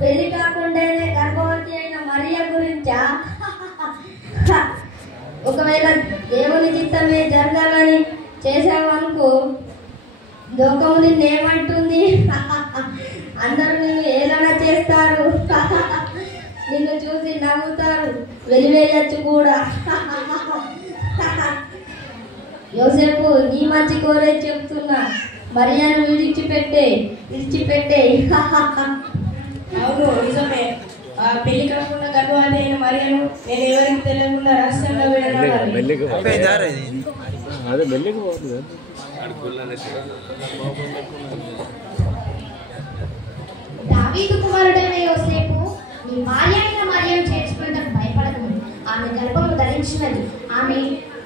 పెళ్లి కాకుండానే గర్భవతి అయిన మరియ గురించా? ఒకవేళ దేవుని చిత్తమే జరగాలని చేసావనుకో, లోకము నిన్నేమంటుంది? అందరూ నిన్ను ఏదైనా చేస్తారు, నిన్ను చూసి నవ్వుతారు, వెలివేయచ్చు కూడా. యోసేపు, నీ మంచి కోరే చెప్తున్నా, మరియను విడిచిపెట్టే. అవును, నిజమే. ఆ పెళ్లి కాకుండా గర్భవతి అయిన మరియను నేను ఎవరికి తెలియకుండా రహస్యంగా దావీదు కుమారుడైన యోసేపు, నీ భార్య అయిన మరియను చేర్చుకునేందుకు భయపడకు. ఆమె గర్భము ధరించినది. ఆమె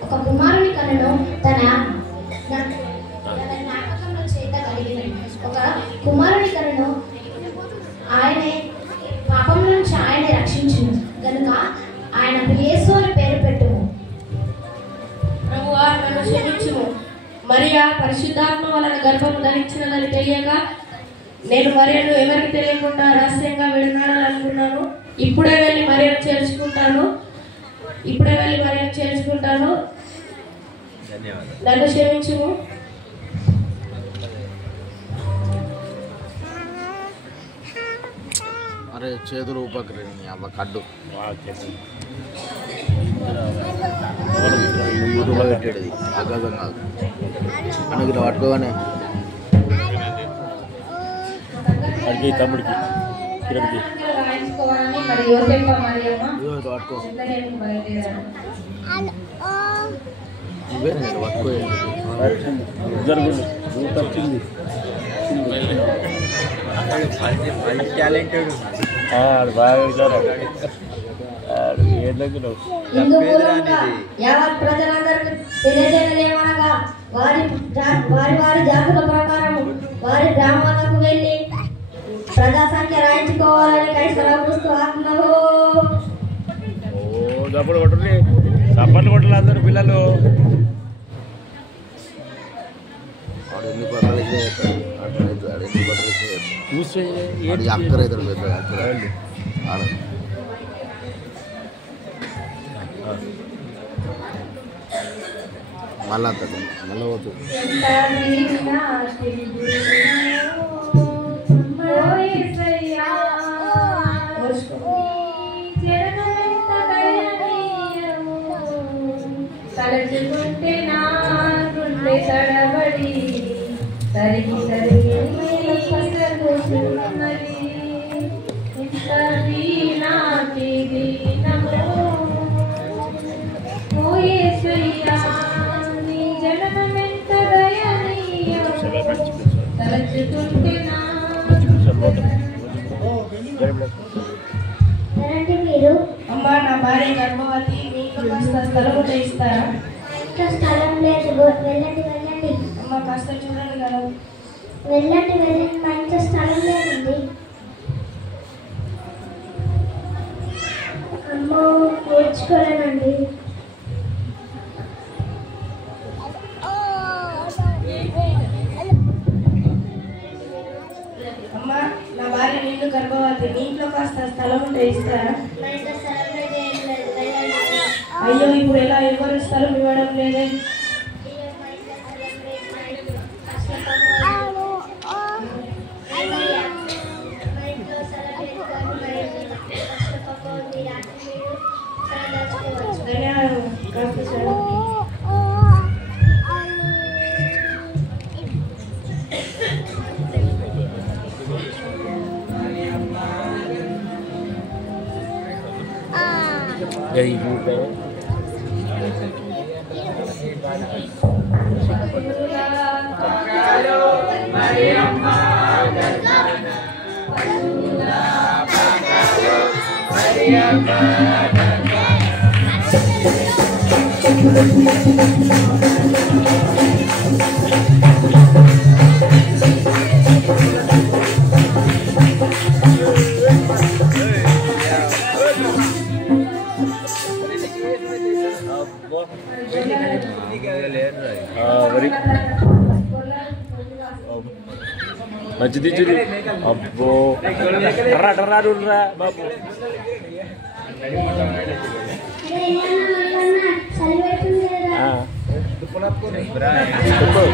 ఒక కుమారుని కనును తన జ్ఞాపకంలో చేత కలిగినది. ఒక కుమారుని కనును ఆయనే పాపం నుంచి ఆయనే రక్షించును కనుక ఆయనకు యేసు అని పేరు పెట్టుము. ప్రభువా, నన్ను క్షమించుము. మరియా పరిశుద్ధాత్మ వలన గర్భం ధరించినదని తెలియక నేను మరియను ఎవరికి తెలియకుండా రహస్యంగా విడనాడాలని అనుకున్నాను. ఇప్పుడే వెళ్ళి మరియను చేర్చుకుంటాను. నన్ను క్షమించుము. అరే చేతులు ఉపకరణి అవ్వ కడ్డు యూట్యూబ్లో పెట్టేది అగదం కాదు. మనకి ఇలా పట్టుకోగానే తమ్ముడికి పట్టుకో ఇవే నేను పట్టుకోండి జరుగుతుంది టాలెంటెడ్ బాగా యావత్ ప్రజలందరికీ తెలియజేయమనగా వారి జాతుల ప్రకారం వారి గ్రామాలకు వెళ్ళి ప్రజా సంఖ్య రాయించుకోవాలని కైసర అగుస్తూ ఆజ్ఞలో. చప్పట్లు కొట్టలే అందరు పిల్లలు. ఎన్ని బట్టలు అక్కరైతాడు పెద్ద అక్కడ మళ్ళా మళ్ళీ పోతుంది. తలచుకుంటే నా గుండె తడబడి తరిగి తరిగి కూర్చున్నది. ఇంత వీణాకి దీనము ఓ యేసయ్యా, నీ జననమెంత దయనీయం. తలచుకుంటే నా మీరు అమ్మా, నా భార్య గర్భవతి, మీకు కాస్త స్థలం ఇస్తారా? ఇంట్లో స్థలం లేదు, వెళ్ళండి. అమ్మ, కాస్త చూడండి కదా. వెళ్ళండి. మా ఇంట్లో స్థలం లేదండి. అమ్మో, నేర్చుకోలేనండి. అమ్మ, నా భార్య నిండు గర్భవతి, మీ ఇంట్లో కాస్త స్థలం ఉంటే ఇస్తారా? మా ఇంట్లో స్థలం లేదు, ఏం లేదు, వెళ్ళండి. అయ్యో, ఇప్పుడు ఎలా ఎవరు స్థలం ఇవ్వడం లేదే? మంచిది చూడు అబ్బో టర్రా రా బాబు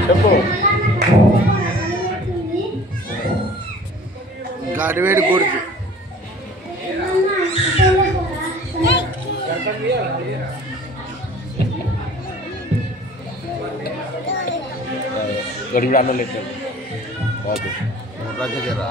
చెప్పు గాడివేడి కూర్చు గడివి అన్నం లేదు బాబు రగ్గరా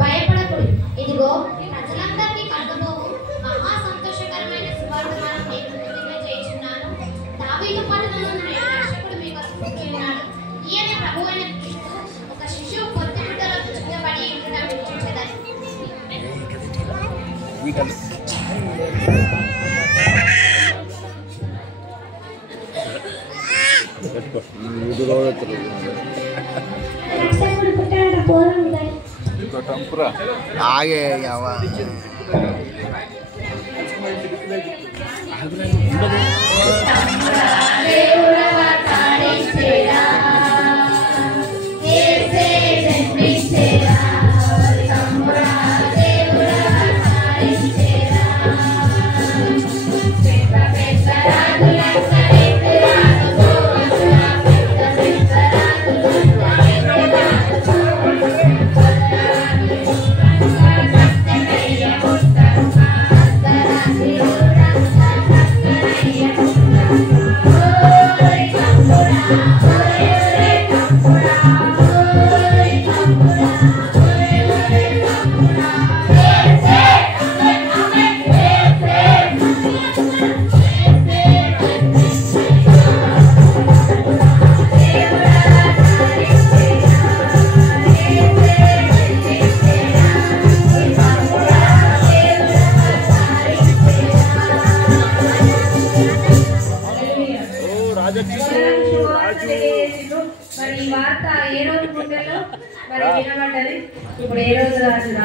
భయపడకుడు, ఇదిగో ప్రజలందరికీ కలుగబోవు మహా సంతోషకరమైన సువర్తమానం నేను తెలియజేయుచున్నాను. దావీదు పట్టణంలో రక్షకుడు మీ కొరకు పుట్టి ఉన్నాడు. ఈయన ప్రభువైన క్రీస్తు. ఒక శిశువు పొత్తి బిడ్డలో చుట్టబడి ఉండడం మీరు చూచెదరు. రక్షకుడు పుట్టాడు పోరం ఆగే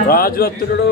రాజు అత్తుడు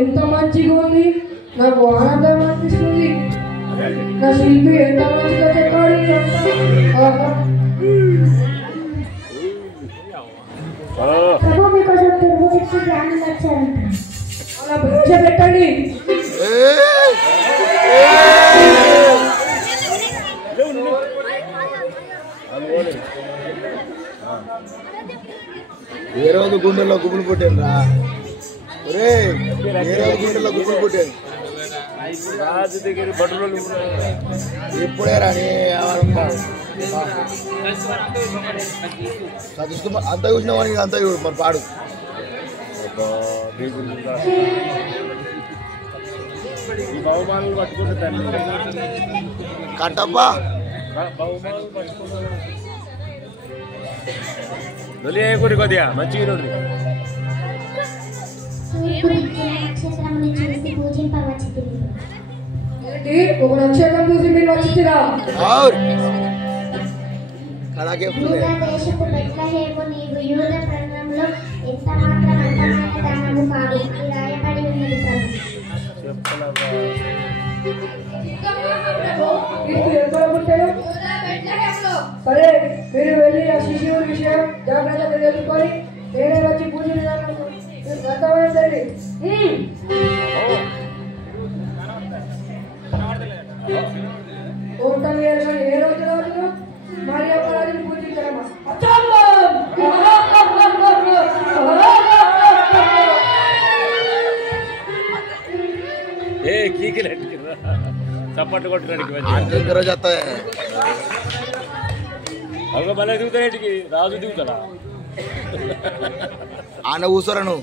ఎంత మంచిగా ఉంది, నాకు ఆనందం అనిపిస్తుంది. నా శిల్పి ఎంత మంచిగా చెప్పాడు. అలా భిక్ష పెట్టండి. ఏ రోజు గుండెల్లో గుబులు పుట్టాను రా ఒరే, ఏ రోజు గుండెల్లో గుబులు పుట్టాను. రాజు దగ్గర బట్టలు ఇప్పుడే రాని సతీష్కుమార్ అంత చూసిన వాడికి అంతా చూడు మరి పాడు. ఈ బహుమానాలు పట్టుకుంటే కట్టబ్బా బహుమానాలు పట్టుకుంటాను కొద్దిగా మంచిగా చూడండి. ఒక నక్షత్రం చూసి మీరు వచ్చిరా? దేశపు బెత్లెహేము, నీవు యూద ప్రాంతంలో ఎంత మాత్రం అంతమైన దానము కాదు అని రాయబడి ఉన్నది ఎక్కడ పుట్టారు? సరే, మీరు వెళ్ళి ఆ శిశువు విషయం జాగ్రత్తగా తెలుసుకొని నేనే వచ్చి పూజించాను. అర్థమైందండి. ఏ రోజు రోజు మరి అపరాధిని పూజించారమ్మా. ఏ కీకినట్టు చప్పట్లు కొట్టడానికి దగ్గర చేస్తా అవి మళ్ళీ దిగుతానేటికి రాజు దిగుతాడా ఆన కూర్చోరా నువ్వు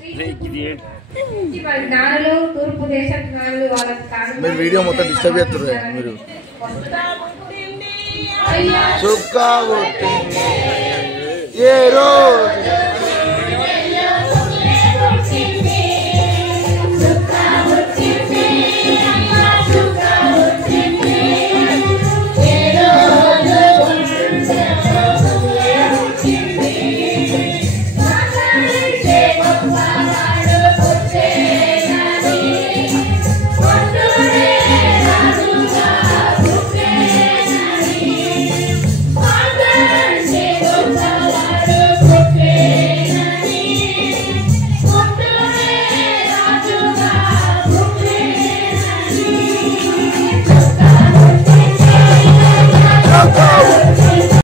మీరు వీడియో మొత్తం డిస్టర్బ్ చేస్తున్నారు మీరు చుక్కా ఏ రోజు